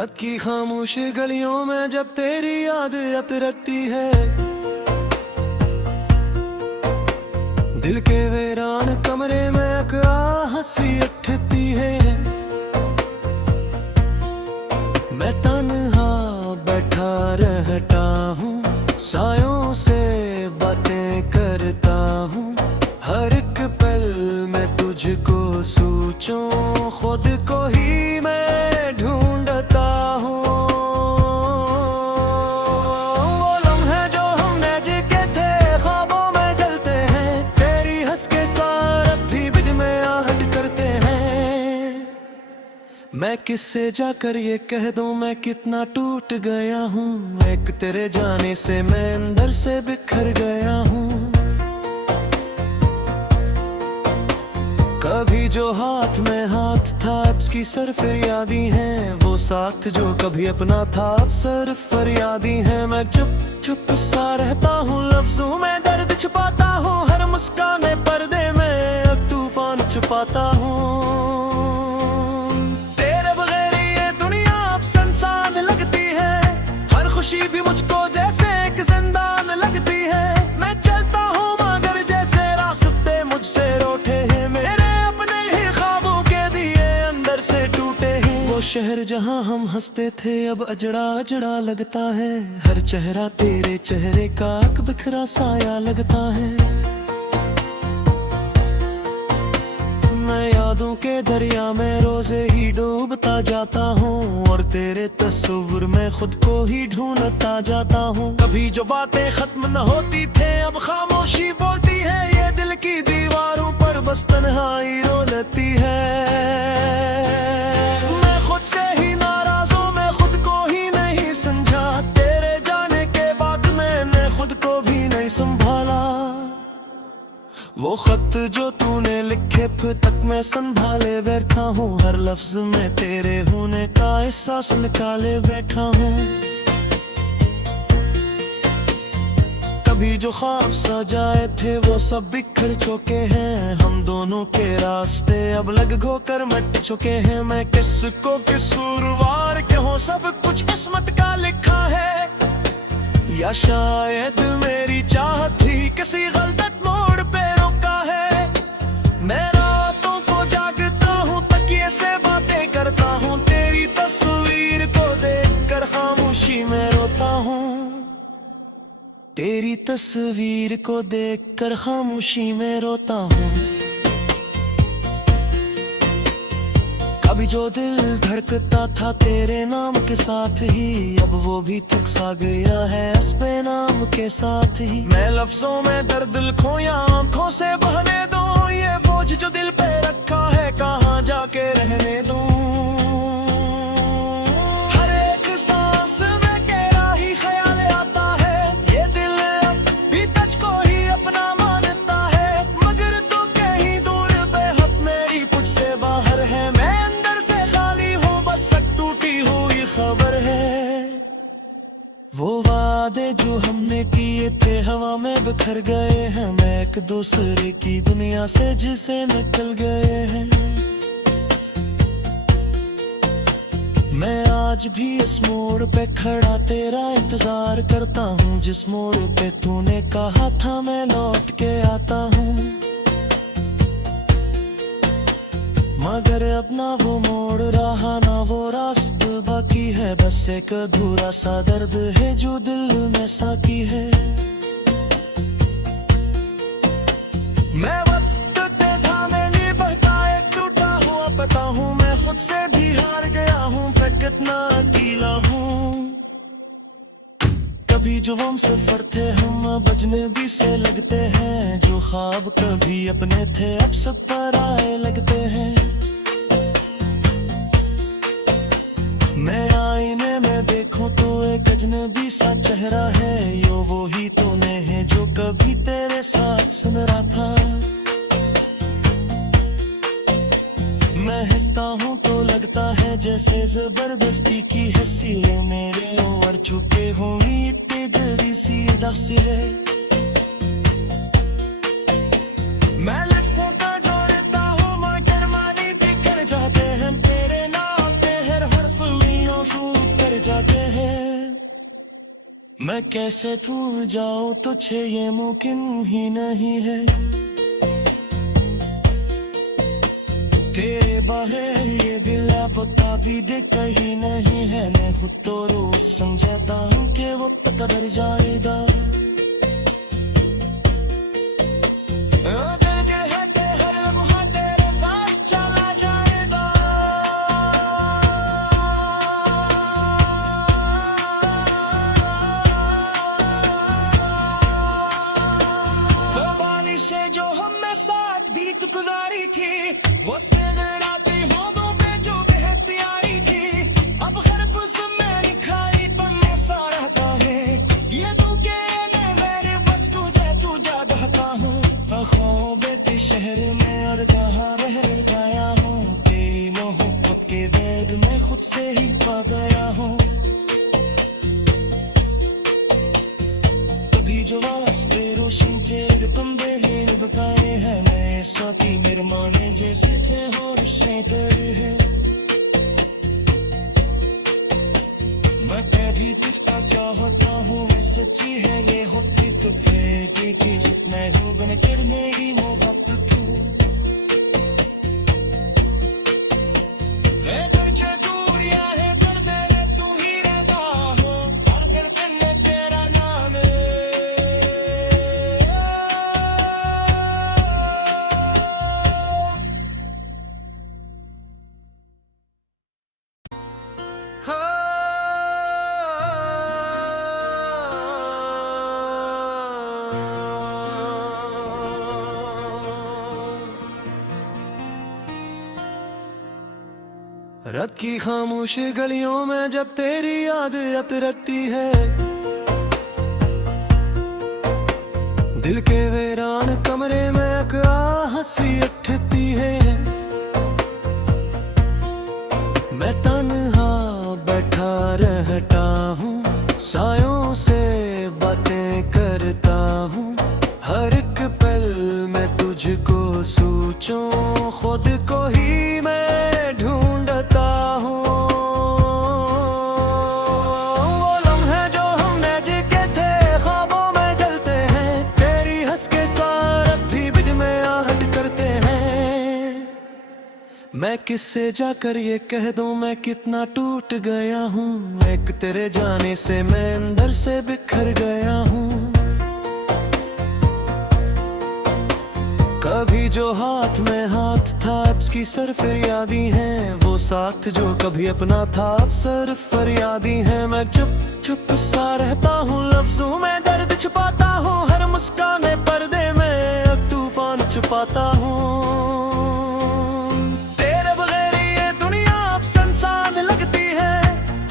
रात की खामोश गलियों में जब तेरी याद अतरती है, दिल के वीरान कमरे में एक हंसी उठती है। मैं तन्हा बैठा रहता हूँ, सायों से बातें करता हूँ। हर एक पल मैं तुझको सोचूं, खुद को ही मैं ढूंढता हूँ। वो लम्हे जो हम मैजिक के थे, ख्वाबों में जलते हैं। तेरी हंस के साथ भी बिद में आहट करते हैं। मैं किससे जाकर ये कह दूं मैं कितना टूट गया हूँ। एक तेरे जाने से मैं अंदर से बिखर गया हूँ। कभी जो हाथ में हाथ था, अब की सर फरियादी है। वो साथ जो कभी अपना था, अब सर फरियादी है। मैं चुप चुप सा रहता हूँ, लफ्जों में दर्द छुपाता हूँ। हर मुस्कान पर्दे में अब तूफान छुपाता हूँ। तेरे बगैर ये दुनिया अब सुनसान लगती है। हर खुशी भी मुझको जैसे एक जिंदान लगती है। मैं चलता हूँ मगर जैसे रास्ते मुझसे रोटे हैं। मेरे अपने ही ख्वाबों के दिए अंदर से टूटे हैं। वो शहर जहाँ हम हंसते थे अब अजड़ा अजड़ा लगता है। हर चेहरा तेरे चेहरे का एक बिखरा साया लगता है। मैं यादों के दरिया में रोजे ही डूबता जाता हूँ, और तेरे तस्वीर में खुद को ही ढूंढता जाता हूँ। कभी जो बातें खत्म न होती थे, अब खामोशी बोलती है। ये दिल की दीवारों पर बस तन्हाई रो लेती है। मैं खुद से ही नाराज हूँ, मैं खुद को ही नहीं समझा। तेरे जाने के बाद मैंने खुद को भी नहीं संभाला। वो खत जो तूने लिखे फिर तक मैं संभाले बैठा हूँ। हर लफ्ज में तेरे होने का एहसास निकाले बैठा हूँ। कभी जो ख्वाब सजाए थे वो सब बिखर चुके हैं। हम दोनों के रास्ते अब लग होकर मिट चुके हैं। मैं किसको कसूरवार कहूँ, सब कुछ किस्मत का लिखा है। या शायद मेरी चाहत ही किसी गलत मोड़ पे रोका है। मैं रातों को जागता हूँ, तकिए से बातें करता हूँ। तेरी तस्वीर को देखकर खामोशी में रोता हूँ। तेरी तस्वीर को देखकर खामोशी में रोता हूँ। कभी जो दिल धड़कता था तेरे नाम के साथ ही, अब वो भी थक सा गया है अस्पे नाम के साथ ही। मैं लफ्जों में दर्द लिखूं या आंखों से बहने दूं, ये बोझ जो दिल पे रखा है कहाँ जाके रहने दूं। हर एक सांस में तेरा ही ख्याल आता है। ये दिल अब भी तुझको ही अपना मानता है, मगर तू कहीं दूर बेहद मेरी पुछ से बाहर है। मैं खबर है। वो वादे जो हमने किए थे हवा में बिखर गए हैं। हम एक दूसरे की दुनिया से जिसे निकल गए हैं। मैं आज भी इस मोड़ पे खड़ा तेरा इंतजार करता हूँ। जिस मोड़ पे तूने कहा था मैं लौट के आता हूँ, मगर अब ना वो मोड़ रहा ना वो रास्ता बाकी है। बस एक अधूरा सा दर्द है जो दिल में साकी है। मैं वक्त ते थामे नहीं बहता, एक टूटा हुआ पता हूँ। मैं खुद से भी हार गया हूँ, मैं कितना अकेला हूँ। कभी जो हम सफर थे हम बजने भी से लगते हैं। जो ख्वाब कभी अपने थे अब सब पराए लगते हैं। मैं आईने में देखूं तो एक अजनबी सा चेहरा है। यो वो ही तूने है जो कभी तेरे साथ सुन रहा था। मैं हंसता हूँ तो लगता है जैसे जबरदस्ती की हंसी है। मेरे ओर चुके हुई इतनी गहरी सी उदास है। मैं लिखूं तो जोड़ता हूँ मगर मानी बिखर जाते हैं। तेरे नाम पे हर हर्फ में आंसू कर जाते हैं। मैं कैसे भूल जाऊं तुझे, ये मुमकिन ही नहीं है। तेरे बगैर ये दिल पता भी दे कहीं नहीं है। मैं खुद तो रोज समझता हूँ कि वो कदर जाएगा। से जो हमें साथ दी तू गुजारी थी, वो दिन रातें होदों पे जो बहती आई थी। अब हर कुछ मैंने खाई पन्ने सा रहता है। ये तू के मेरे बस तुझे दहता हूँ। खो बेटे शहर में और कहाँ रह गया हूँ। तेरी मोहब्बत के बैद में खुद से ही पा गया हूँ। कभी जो वास्ते रोशन चेर तुम बताए हैं, मैं साथी मेरे माने जैसे थे और से तेरे हैं। मैं कभी तुझका चाहता हूँ, मैं सच्ची है ये होती तो फिर की जित मैं हूँ बन कर मेरी मोहब्बत तू। तुझे दूरिया है पर्दे में तू ही रहता हो, हर धड़कन में तेरा नाम है। रात की खामोश गलियों में जब तेरी याद अतरती है, दिल के वीरान कमरे में हंसी उठती है। मैं तन्हा बैठा रहता हूँ, सायों से बातें करता हूँ। हर एक पल मैं तुझको सोचूं, खुद को ही मैं ढूंढता हूँ। वो लम्हे जो हम मैजिक के थे, ख्वाबों में जलते हैं। तेरी हंस के साथ भी बिग में आहट करते हैं। मैं किससे जाकर ये कह दूं मैं कितना टूट गया हूँ। एक तेरे जाने से मैं अंदर से बिखर गया हूँ। कभी जो हाथ में हाथ था उसकी सर फरियादी है। वो साथ जो कभी अपना था अब सर फरियादी है। मैं चुप चुप सा रहता हूँ, लफ्जों में दर्द छुपाता हूँ। हर मुस्कान पर्दे में अब तूफान छुपाता हूँ। तेरे बगैर ये दुनिया अब संसान लगती है।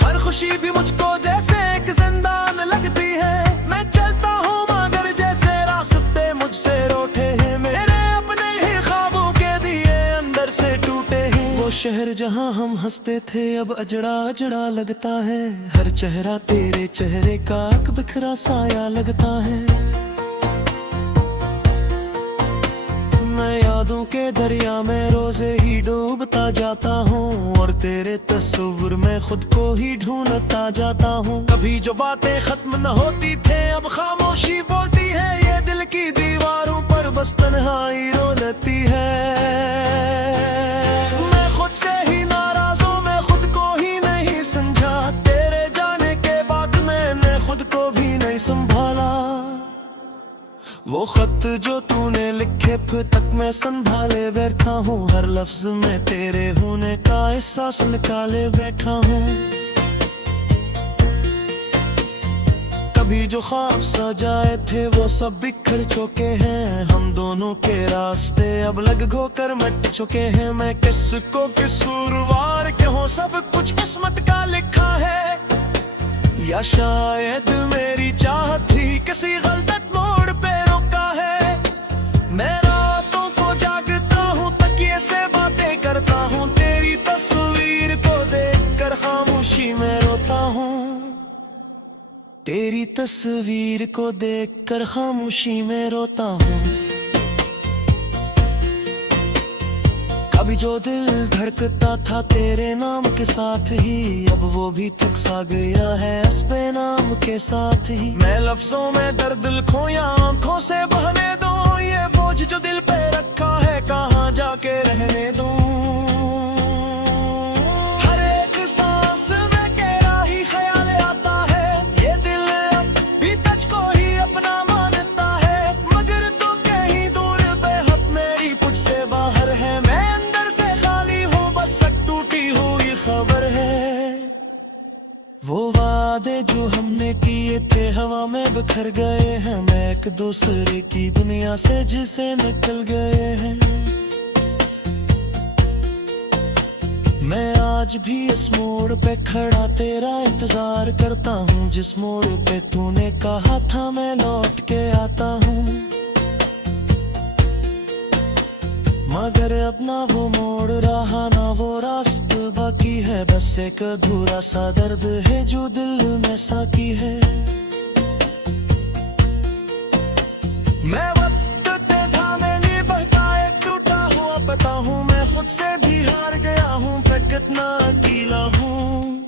हर खुशी भी मुझको जैसे एक जिंदान लगती है। मैं चलता हूँ मगर जैसे रास्ते मुझसे रोटे हैं। मेरे अपने ही ख्वाबों के दिए अंदर से टूटे हैं। वो शहर जहाँ हम हंसते थे अब अजड़ा अजड़ा लगता है। हर चेहरा तेरे चेहरे का एक बिखरा साया लगता है। मैं यादों के दरिया में रोजे ही डूबता जाता हूँ। और तेरे तस्वीर में खुद को ही ढूंढता जाता हूँ। कभी जो बातें खत्म न होती थे अब खामोशी बोलती है। ये दिल की दीवारों पर बस तन्हाई रो लेती है। मैं खुद से ही नाराज हूँ, मैं खुद को ही नहीं समझा। तेरे जाने के बाद मैंने खुद को भी नहीं संभाला। वो खत जो तूने लिखे फिर तक मैं संभाले बैठा हूँ। हर लफ्ज में तेरे होने का एहसास निकाले बैठा हूँ। कभी जो ख्वाब सजाए थे वो सब बिखर चुके हैं। हम दोनों के रास्ते अब अलग होकर मिट चुके हैं। मैं किसको कसूरवार कहूँ, सब कुछ किस्मत का लिखा है। या शायद मेरी चाहत ही किसी गलत मोड़ पे रोका है। मैं रातों को जागता हूँ, तकिए से बातें करता हूँ। तेरी तस्वीर को देखकर खामोशी में रोता हूँ। तेरी तस्वीर को देखकर खामोशी में रोता हूँ। कभी जो दिल धड़कता था तेरे नाम के साथ ही, अब वो भी थक सा गया है इस बेनाम के साथ ही। मैं लफ्जों में दर्द लिखूं या आंखों से बहने दूं, ये बोझ जो दिल पे रखा है कहाँ जाके रहने दूं। हर एक सांस में तेरा ही ख्याल आता है, ये दिल अब भी तुझको ही अपना मानता है, मगर तू कहीं दूर बेहद मेरी पुछ से बाहर है। मैं अंदर से खाली हूँ, बस एक टूटी हुई खबर है। वो वादे जो हमने किए थे हवा में बिखर गए हैं, मैं एक दूसरे की दुनिया से जिसे निकल गए हैं। मैं आज भी इस मोड़ पे खड़ा तेरा इंतजार करता हूँ, जिस मोड़ पे तूने कहा था मैं लौट के आता हूँ। मगर अब ना वो मोड़ रहा ना वो रास्ता बाकी है, बस एक अधूरा सा दर्द है जो दिल में साकी है। मैं वक्त ते थामे नहीं बहता एक टूटा हुआ पता हूँ, मैं खुद से भी हार गया हूँ, मैं कितना अकेला हूँ।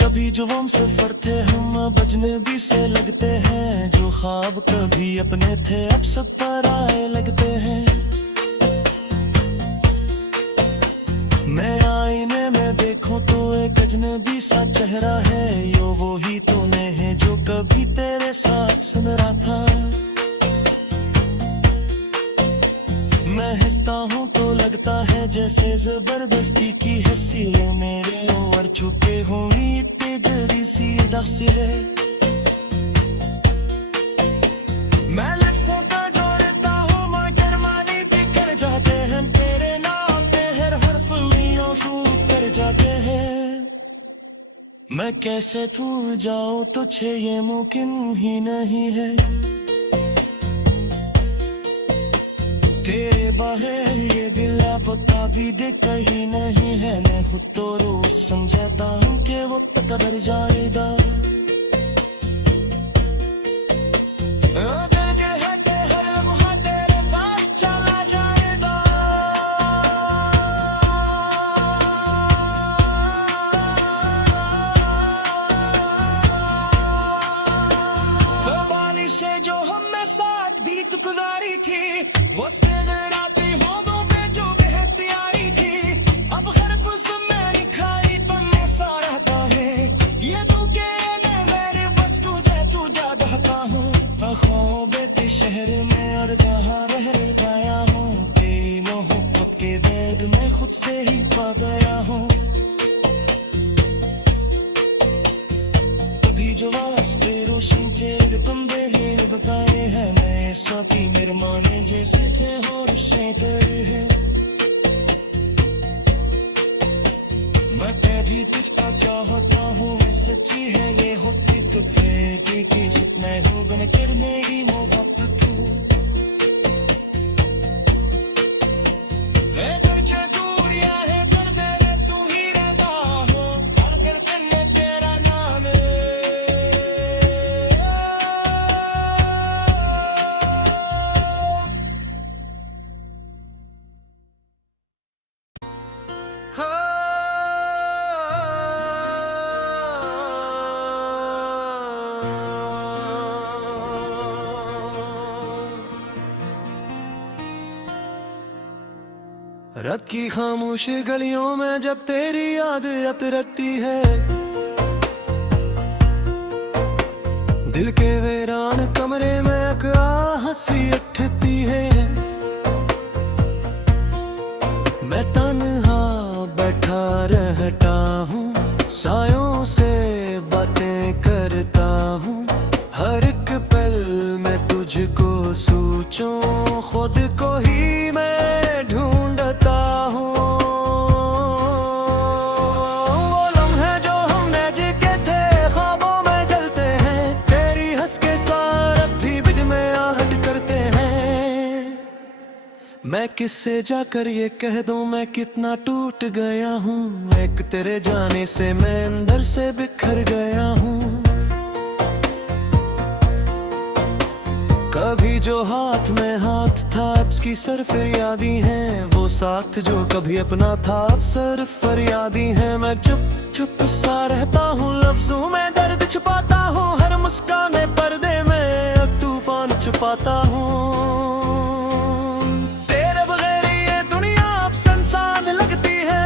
कभी जो हम सफर थे हम बजने भी से लगते हैं, जो ख्वाब कभी अपने थे अब सब पराए लगते हैं। मैं आईने में देखूं तो एक अजनबी सा चेहरा है, यो वो ही तूने है जो कभी तेरे साथ सुन रहा था। मैं हंसता हूँ तो लगता है जैसे जबरदस्ती की हंसी है, मेरे ओर छुपे हुई इतनी गहरी सी उदासी है। मैं लिफ्टों का जोड़ता हूँ मगर मानी भी कर जाते हैं, तेरे नाम पे हर हर्फ में आंसू कर जाते हैं। मैं कैसे भूल जाऊँ तुझे ये मुमकिन ही नहीं है, तेरे बगैर ये दिल पता भी दे कहीं नहीं है। मैं खुद तो रोज समझाता हूँ कि वो कदर जाएगा, अगर कहे कि हर लम्हा तेरे पास चला जाएगा। वो बानी से जो हमें साथ दी तो गुजारी थी, वो सिन राती होदों पे जो बेहतियारी थी, अब हर कुछ मैंने खाई पन्ने सा रहता है। ये तू के मेरे बस तुझे दहता हूँ, ख्वाबे शहर में और कहाँ रह गया हूँ, तेरी मोहब्बत के वेद में खुद से ही पा गया हूँ। कभी जो वास्ते रोशन चेर बंदे ही बताए हैं, मैं सभी निर्माणे जैसे थे और से तेरे हैं। मैं भी तुझको चाहता हूँ, मैं सच्ची है ये होती तो फिर की जितना हो बन कर मेरी मोहब्बत तू। अगर जो दूरियां है कर दे तू ही रहता हो, अगर करने तेरा नाम रात की खामोश गलियों में जब तेरी याद अतरती है, दिल के वीरान कमरे में एक हंसी उठती है। मैं तन्हा बैठा रहता हूँ, सायों से बातें करता हूँ, हर एक पल में तुझको सोचूं, खुद को ही मैं ढूंढता हूँ। वो लम्हे जो हमने जिके थे ख्वाबों में जलते हैं, तेरी हंस के साथ भी बिग में आहट करते हैं। मैं किससे जाकर ये कह दूं मैं कितना टूट गया हूँ, एक तेरे जाने से मैं अंदर से बिखर गया हूँ। कभी जो हाथ में हाथ था अब उसकी सर फरियादी है, वो साथ जो कभी अपना था अब सर फरियादी है। मैं चुप चुप सा रहता हूँ, लफ्जों में दर्द छुपाता हूँ, हर मुस्कान पर्दे में तूफान छुपाता हूँ। तेरे बगैर ये दुनिया अब संसान लगती है,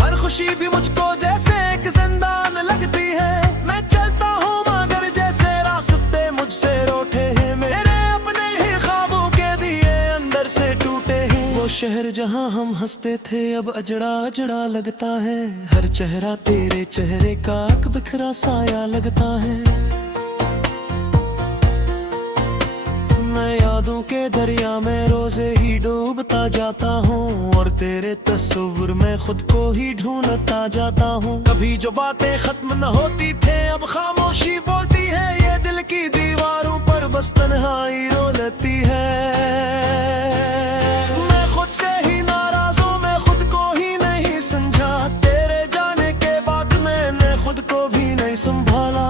हर खुशी भी मुझको जैसे एक जिंदान लगती है। मैं चलता हूँ मगर जैसे रास्ते मुझसे रोटे हैं, मेरे अपने ही ख्वाबों के दिए अंदर से टूटे हैं। वो शहर जहाँ हम हंसते थे अब अजड़ा अजड़ा लगता है, हर चेहरा तेरे चेहरे का एक बिखरा साया लगता है। मैं यादों के दरिया में रोजे ही डूबता जाता हूँ, और तेरे तस्वीर में खुद को ही ढूंढता जाता हूँ। कभी जो बातें खत्म न होती थे अब खामोशी बोलती है, ये दिल की दीवारों पर बस तन्हाई रोलती है। मैं खुद से ही नाराज हूँ, मैं खुद को ही नहीं समझा, तेरे जाने के बाद मैंने खुद को भी नहीं संभाला।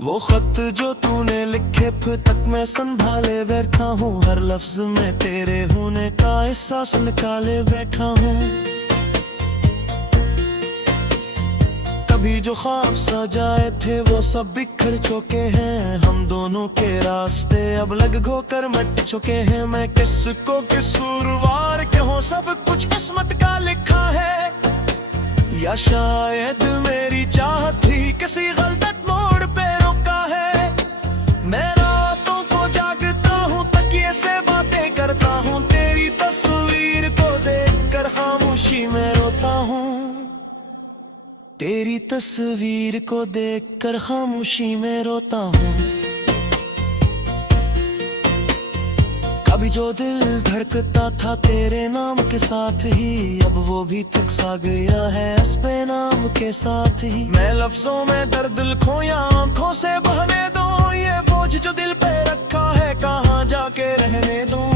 वो खत जो तूने लिखे फिर तक मैं संभाले बैठा हूँ, हर लफ्ज में तेरे होने का एहसास निकाले बैठा हूँ। कभी जो ख्वाब सजाए थे वो सब बिखर चुके हैं, हम दोनों के रास्ते अब अलग होकर मिट चुके हैं। मैं किसको कसूरवार कहूँ, सब कुछ किस्मत का लिखा है, या शायद मेरी चाहत ही किसी गलत मोड़ पे रोका है। मैं रातों को जागता हूँ, तकिए से बातें करता हूँ, तेरी तस्वीर को देखकर खामोशी में रोता हूँ, तेरी तस्वीर को देखकर खामोशी में रोता हूँ। कभी जो दिल धड़कता था तेरे नाम के साथ ही, अब वो भी थक सा गया है इस पे नाम के साथ ही। मैं लफ्जों में दर्द लिखूं या आंखों से बहने दूं, ये बोझ जो दिल पे रखा है कहाँ जाके रहने दूं।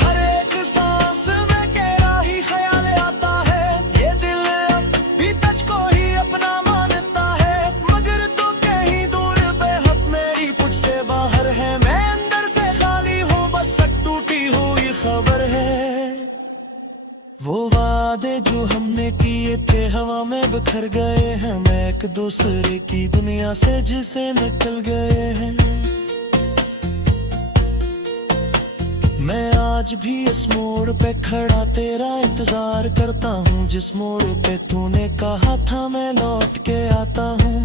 हर एक सांस में तेरा ही ख्याल आता है, ये दिल अब भी तुझको ही अपना मानता है, मगर तू कहीं दूर बेहद मेरी पुछ से बाहर है। मैं खबर है वो वादे जो हमने किए थे हवा में बिखर गए हैं, मैं एक दूसरे की दुनिया से जिसे निकल गए हैं। मैं आज भी इस मोड़ पे खड़ा तेरा इंतजार करता हूँ, जिस मोड़ पे तूने कहा था मैं लौट के आता हूँ।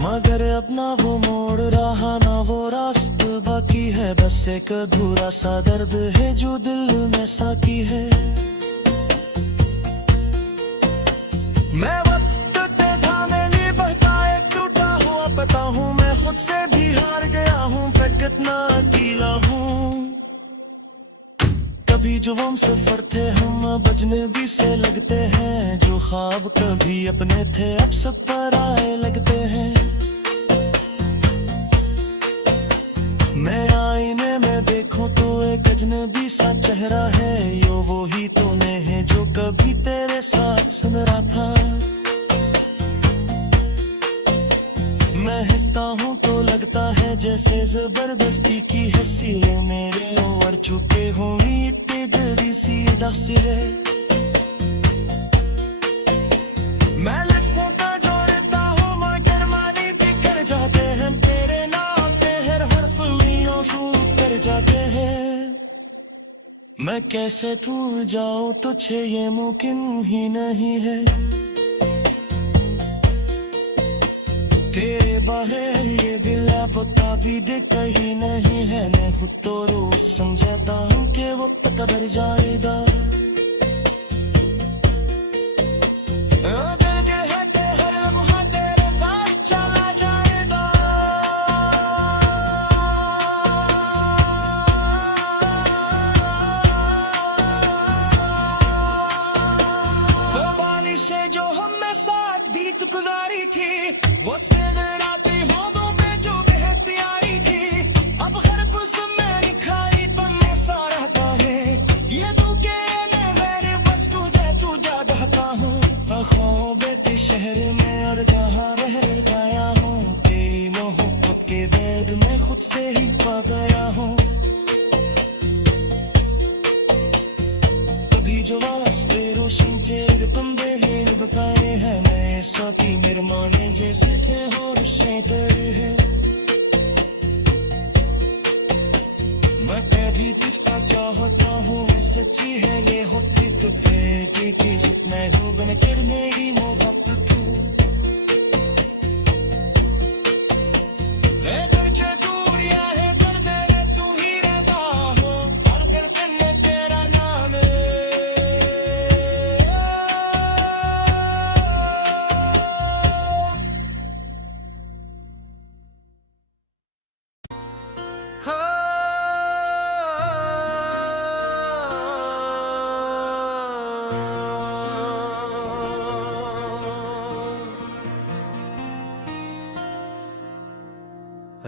मगर अब ना वो मोड़ रहा ना वो रास्ता बाकी है, बस एक अधूरा सा दर्द है जो दिल में साकी है। मैं वक्त ते थामे नहीं बहता एक टूटा हुआ पता हूँ, मैं खुद से भी हार गया हूँ, मैं कितना अकेला हूँ। कभी जो हम सफर थे हम बजने भी से लगते हैं, जो ख्वाब कभी अपने थे अब सब पराए लगते हैं। मैं आईने में देखूं तो एक अजनबी सा चेहरा है, यो वो ही तूने है जो कभी तेरे साथ सुन रहा था। मैं हंसता हूँ तो लगता है जैसे जबरदस्ती की हंसी है, मेरे ओर चुके हुई इतनी गहरी सी दासी है। मैं लिखूं का जोड़ता हूँ मगर मानी भी कर जाते हैं, तेरे नाम पे हर हर्फ आंसू कर जाते हैं। मैं कैसे भूल जाऊं तुझे ये मुमकिन ही नहीं है, तेरे बाहर ये दिल पता भी दिखता ही नहीं है। मैं खुद तो रोज समझता हूँ कि वो पता भर जाएगा, अगर कहे कि हर लम्हा तेरे पास चला जाएगा। वो बारिशें जो हमें साथ दी तो गुजारी थी, वो राती होदों पे जो बहती आई थी, अब हर खुश में लिखाई पन्ने सा रहता है। ये तू के कभी जो वास्ते रोशन चेर कंदे हैं बताए हैं मैं साथी मेरे माने जैसे थे और शेतर है मैं कभी तुझको चाहता हूँ मैं सच्ची है ये होती तो फिर की जितना हूँ बन कर मेरी मोहब्बत तू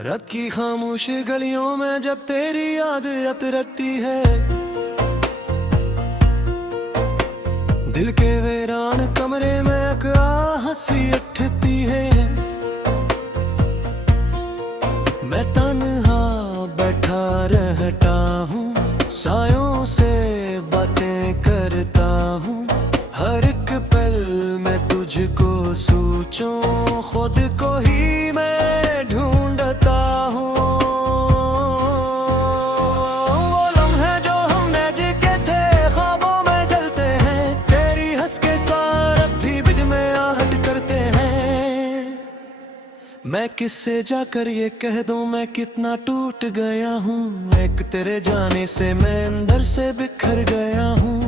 रात की खामोश गलियों में जब तेरी याद अतरती है दिल के वीरान कमरे में हंसी उठती है मैं तन्हा बैठा रहता हूँ सायों से बातें करता हूँ हर एक पल मैं तुझको सोचूं खुद को ही मैं ढूंढता हूँ वो लम्हे जो हम मैजिक के थे ख्वाबों में जलते हैं तेरी हंस के साथ भी बिग में आहट करते हैं मैं किससे जाकर ये कह दूं मैं कितना टूट गया हूँ एक तेरे जाने से मैं अंदर से बिखर गया हूँ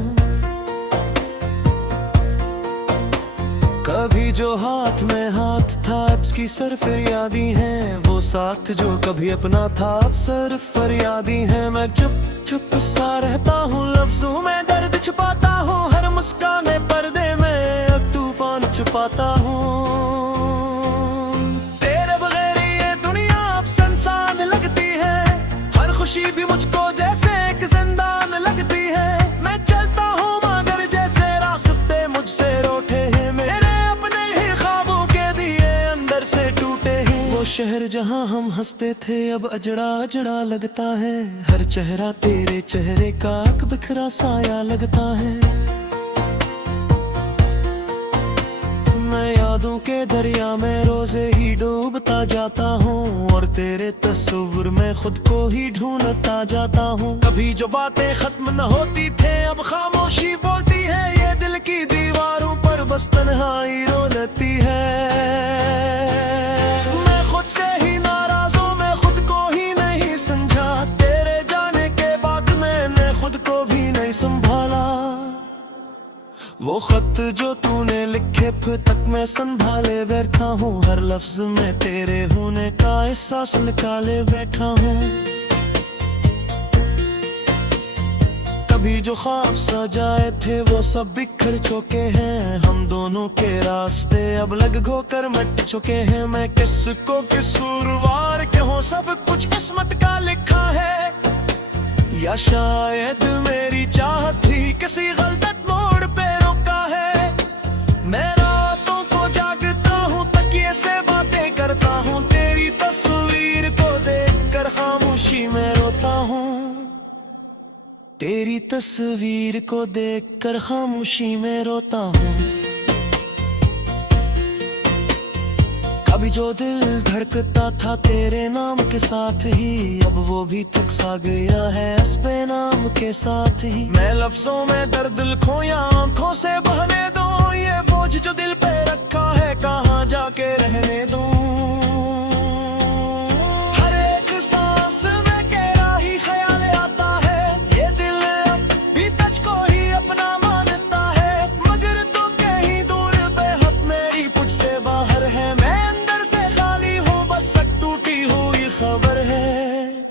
कभी जो हाथ में हाथ था उसकी सरफरियादी है वो साथ जो कभी अपना था अब सरफरियादी है मैं चुप चुप सा रहता हूँ लफ्जों में दर्द छुपाता हूँ हर मुस्कान पर्दे में अब तूफान छुपाता हूँ तेरे बगैर ये दुनिया अब सुनसान लगती है हर खुशी भी मुझको जैसे एक जिंदान लगती है मैं चलता हूँ मगर जैसे रास्ते मुझसे रोटे हैं से टूटे हैं वो शहर जहां हम हंसते थे अब अजड़ा अजड़ा लगता है हर चेहरा तेरे चेहरे का एक बिखरा साया लगता है मैं यादों के दरिया में रोजे ही डूबता जाता हूँ और तेरे तस्वीर में खुद को ही ढूंढता जाता हूँ कभी जो बातें खत्म न होती थे अब खामोशी बोलती है ये दिल की दीवारों पर बस तन्हाई रो लेती है वो खत जो तूने लिखे फिर तक मैं संभाले बैठा हूँ हर लफ्ज में तेरे होने का एहसास निकाले बैठा हूँ कभी जो ख्वाब सजाए थे वो सब बिखर चुके हैं हम दोनों के रास्ते अब अलग होकर मिट चुके हैं मैं किसको कसूरवार कहूँ सब कुछ किस्मत का लिखा है या शायद मेरी चाहत ही किसी गलत मोड़ पे रोका है मैं रातों को जागता हूँ तकिए से बातें करता हूँ तेरी तस्वीर को देखकर खामोशी में रोता हूँ तेरी तस्वीर को देखकर खामोशी में रोता हूँ कभी जो दिल धड़कता था तेरे नाम के साथ ही अब वो भी थक सा गया है इस बेनाम के साथ ही मैं लफ्जों में दर्द लिखूं या आंखों से बहने दूं ये बोझ जो दिल पे रखा है कहाँ जाके रहने दूं हर एक सांस में तेरा ही ख्याल आता है ये दिल भी तुझको ही अपना मानता है मगर तू कहीं दूर बेहद मेरी पुछ से बाहर है मैं खबर है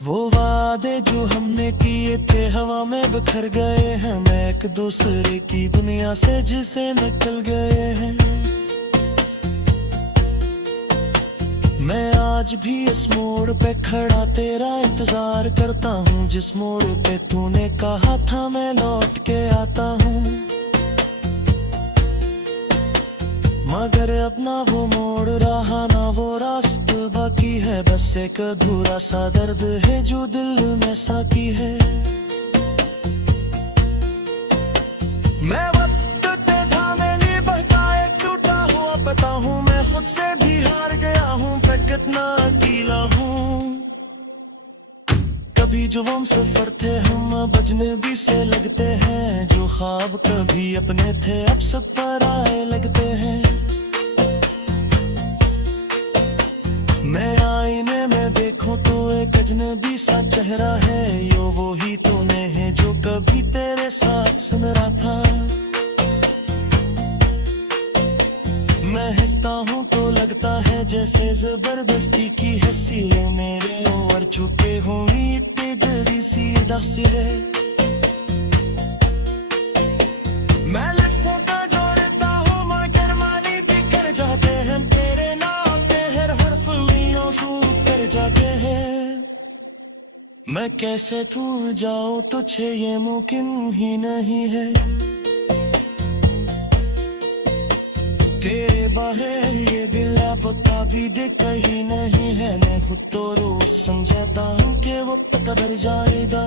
वो वादे जो हमने किए थे हवा में बिखर गए हैं मैं एक दूसरे की दुनिया से जिसे निकल गए हैं मैं आज भी इस मोड़ पे खड़ा तेरा इंतजार करता हूँ जिस मोड़ पे तूने कहा था मैं लौट के आता हूँ मगर अब ना वो मोड़ रहा ना वो रास्ता बाकी है बस एक अधूरा सा दर्द है जो दिल में साकी है कितना अकेला हूँ। कभी जो हम सफर थे हम बजने भी से लगते हैं, जो ख्वाब कभी अपने थे अब सब पराए लगते हैं। मैं आईने में देखूं तो एक अजनबी सा चेहरा है, यो वो ही तूने है जो कभी तेरे साथ सुन रहा था। मैं हंसता हूँ तो लगता है जैसे जबरदस्ती की हंसी है, मेरे ओर चुके हुई तेरी सी दस है। मैं लिफ्टों का जोड़ता हूँ मगर मानी भी कर जाते हैं, तेरे नाम पे हर हर्फ मीलों सू कर जाते हैं। मैं कैसे भूल जाऊँ तुझे ये मुमकिन ही नहीं है, तेरे बाहर ये दिल पता भी दे कहीं नहीं है। मैं खुद तो रोज समझाता हूँ कि वक्त कदर जाएगा,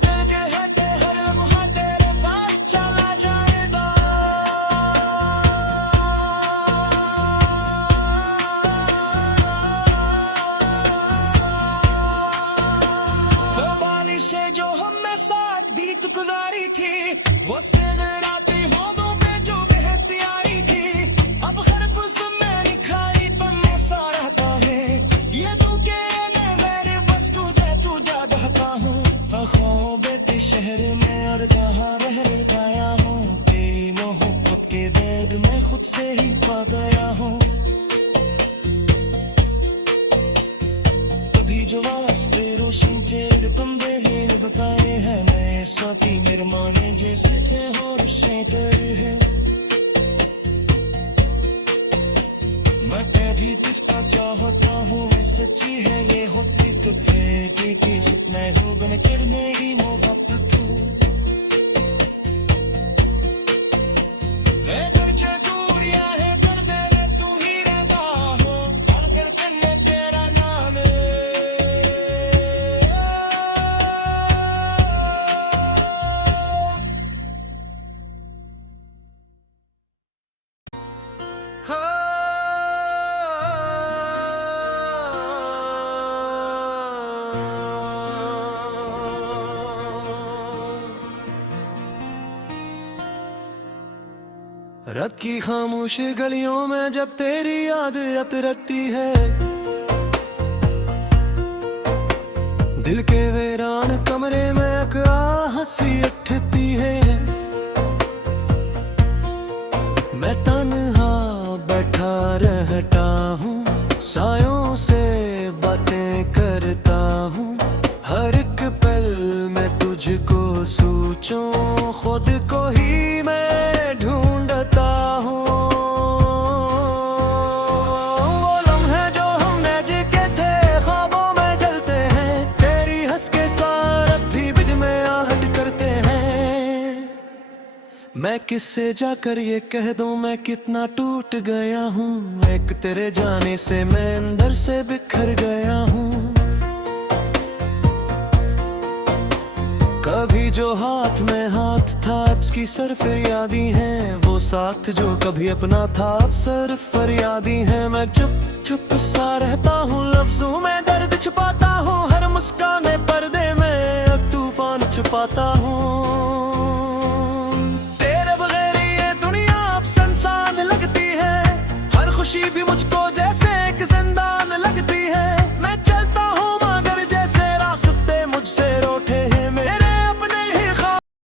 दिल के है कि हर लम्हा तेरे पास चला जाएगा। वो बारिशें जो हमने साथ दी तो गुजारी थी, वो दिन राती होदों पे जो बहती आई थी, अब हर कुछ मैंने खाई पन्ने सा रहता है। ये तू के मेरे बस तुझे बहता हूँ, बेटे शहर में और कहाँ रह गया हूँ, तेरी मोहब्बत के बैद में खुद से ही पा गया हूँ। कभी जो वास्ते रोशन चेर बंदे ही बताए हैं, मैं साथी निर्माणे जैसे थे और से तेरे हैं। मैं कभी तुझका चाहता हूँ, मैं सच्ची है ये होती तो फिर कि जितना हो बन कर मेरी मोहब्बत तू तुझे दूरिया है कर दे तू ही रहता हो, और कर करने तेरा नाम रात की खामोश गलियों में जब तेरी याद अतरती है, दिल के वीरान कमरे में हंसी उठती है। मैं तन्हा बैठा रहता हूँ, सायों से बातें करता हूँ, हर एक पल में तुझको सोचूं, खुद को ही मैं ढूंढता हूँ। वो लम्हे जो हमने जिके थे ख्वाबों में जलते हैं, तेरी हंस के साथ भी बिद में आहट करते हैं। मैं किससे जाकर ये कह दूं मैं कितना टूट गया हूँ, एक तेरे जाने से मैं अंदर से बिखर गया हूँ। कभी जो हाथ में हाथ था अब की सरफरियादी है, वो साथ जो कभी अपना था अब सरफरियादी है। मैं चुप चुप सा रहता हूँ, लफ्जों में दर्द छुपाता हूँ, हर मुस्कान पर्दे में अब तूफान छुपाता हूँ। तेरे बगैर ये दुनिया अब सुनसान लगती है, हर खुशी भी मुझको जैसे